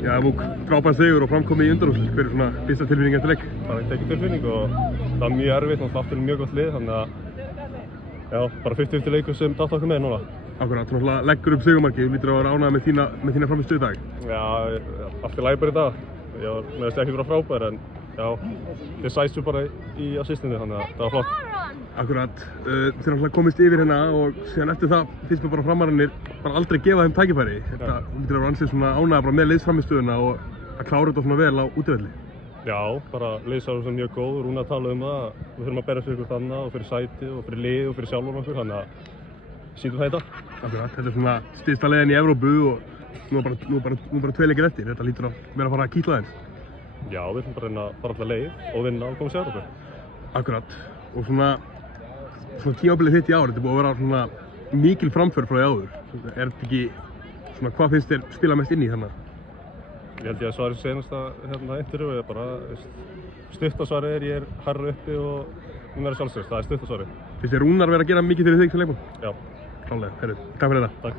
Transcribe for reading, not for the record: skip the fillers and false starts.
Já, Vuk, frábær sigur og framkomi í undanúrslit. Hver svona fyrsta tilfinning eftir leik? Bara ekki tilfinning og það var mjög erfitt og aftur mjög gott lið, þannig að já, bara 50-50 leikur sem datt okkur með núna. Akkurat, þú náttúrulega leggur upp sigurmarkið, þú lítur að vera ánægð með þína frammistöðu í dag. Já, allt í lagi bara í dag. Ég var meðast ekki vera frábær en já, þið sæstu bara í assistinu, þannig að það var flott. Akkurat, þið náttúrulega komist yfir hérna og síðan eftir það finnst mér bara framararnir bara aldrei gefa þeim tækifæri. Þetta lítur að vera ansið svona ánægð bara með liðsframmistöðuna og að klára þetta svona vel á útivelli. Já, bara liðsárum sem mjög góð, Rúna talaði um það, við þurfum að berjast fyrir ykkur annað og fyrir sæti og fyrir lið og fyrir sjálfur okkur, þannig að sýnum það í dag. Akkurat, þetta er svona stysta leiðin í Evrópu og nú bara 2 leikir eftir, þetta lítur að vera að fara að kýtla þeim. Já, við ætlum bara að reyna að fara alla leið og vinna og komast í Evrópu. Akkurat, og svona tímabilið þitt í ár, þetta er búið að vera svona mikil framför frá því áður. Er þetta ekki, svona hvað finnst þér spila mest inn í þarna? Ég held ég að svarið senasta intervju er bara stuttasvarið er ég er hærra uppi og við verðum sjálfsögst, það er stuttasvarið. Finnst þér Rúnar vera að gera mikið fyrir þig sem leikmann? Já. Klálega, herru, takk fyrir þetta. Takk.